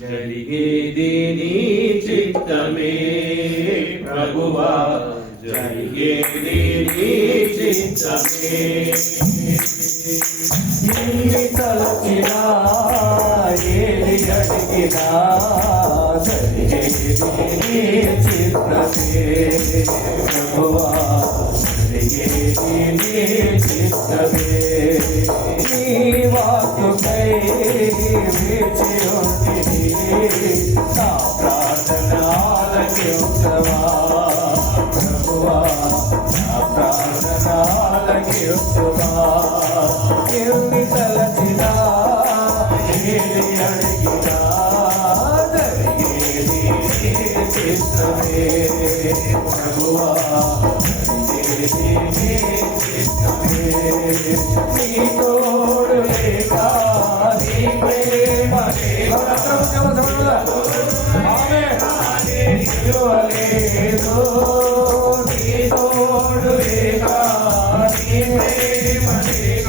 జరిగేది నీ చిత్తమే ప్రభువా, జరిగేది నీ చిత్తమే. ఎన్ని తలచినా ఏది అడిగినా జరిగేది నీ చిత్తమే ప్రభువా, జరిగేది నీ చిత్తమే. నీ వాక్కుకై వేచి ఉంటిని, నా ప్రార్థన ఆలకించవా ప్రభువా, నా ప్రార్థన ఆలకించవా. ఎన్ని తలచినా ఏది అడిగినా జరిగేది నీ చిత్తమే ప్రభువా, జరిగేది నీ చిత్తమే. నీ తోడు లేక నీ ప్రేమ నిలువలేదు, నీ తోడు లేక నీ ప్రేమ లేక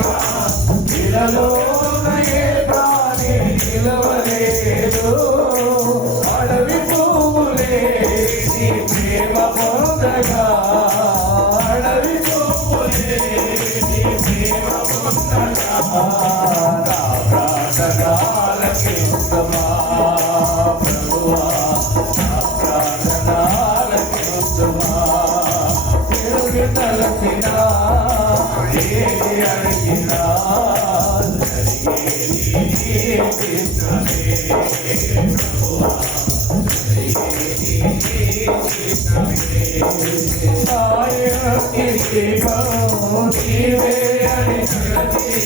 ఇలలోన ఏ ప్రాణి నిలవలేదు. అడవి పువ్వులే నీ ప్రేమ పొందగా, అడవి పువ్వులే నీ ప్రేమ పొందగా, నా ప్రార్థనాలకించమా ప్రభువా, నా ప్రార్థనాలకించమా. తిరుగి తలచినా ఏది అడిగినా జరిగేది నీ చిత్తమే ప్రభువా, జరిగేది నీ చిత్తమే. నీవే అని తలచి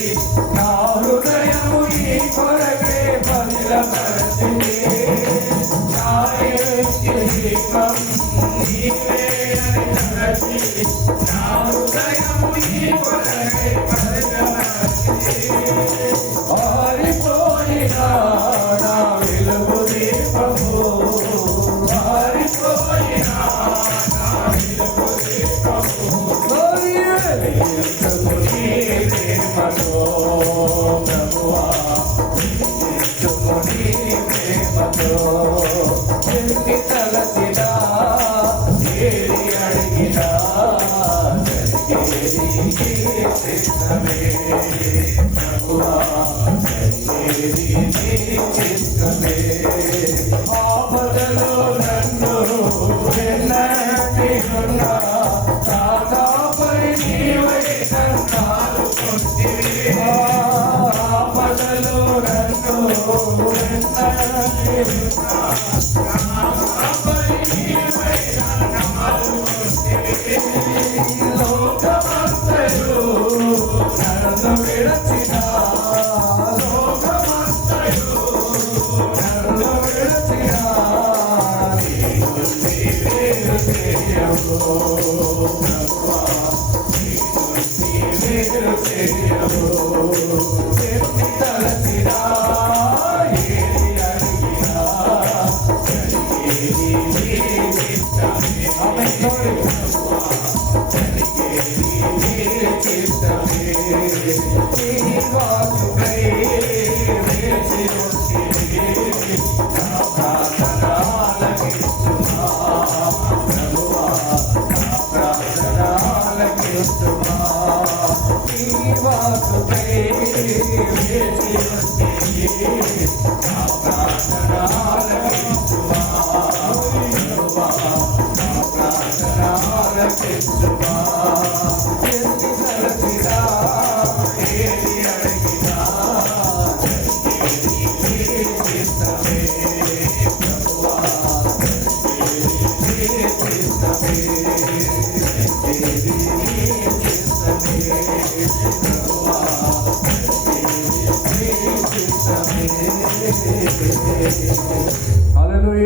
నా హృదయము నీ కొరకే బలిలపరచింది. నీవే అని తలచి నా హృదయము నీ కొరకే బలిలపరచింది. ఆరిపోయినా నా వెలుగు దీపము, ఆరిపోయినా నా వెలుగు దీపము. నీ ప్రేమతో ప్రభువా, నీ ప్రేమతో. ఎన్ని తలచినా ఏది అడిగినా జరిగేది నీ చిత్తమే ప్రభువా, జరిగేది నీ చిత్తమే. ఆపదలో నన్ను వెన్నట్టిగా కాకాపై నీవై నన్నాడుకొంటివి. ఆపదలో నన్ను వెన్నట్టిగా కాకాపై నీవై నన్నాడుకొంటివి. లోకమంతయు నన్ను విడచినా, లోకమంతయు నన్ను విడచినా, నీవు వేరు చేయవు ప్రభువా, నీవు వేరు చేయవు. ఎన్ని తలచినా ఏది అడిగినా జరిగేది నీ చిత్తమే ప్రభువా, జరిగేది నీ చిత్తమే. నీ వాక్కుకై వేచి ఉంటిని, నా ప్రార్థన ఆలకించుమా ప్రభువా, నా ప్రార్థన ఆలకించుమా. నీ వాక్కుకై వేచి ఉంటిని, నా ప్రార్థన ఆలకించుమా ప్రభువా, నా ప్రార్థన ఆలకించుమా. ఎన్ని తలచినా ఏది అడిగినా జరిగేది నీ చిత్తమే ప్రభువా, జరిగేది నీ చిత్తమే, జరిగేది నీ చిత్తమే ప్రభువా, జరిగేది నీ చిత్తమే. హల్లెలూయా.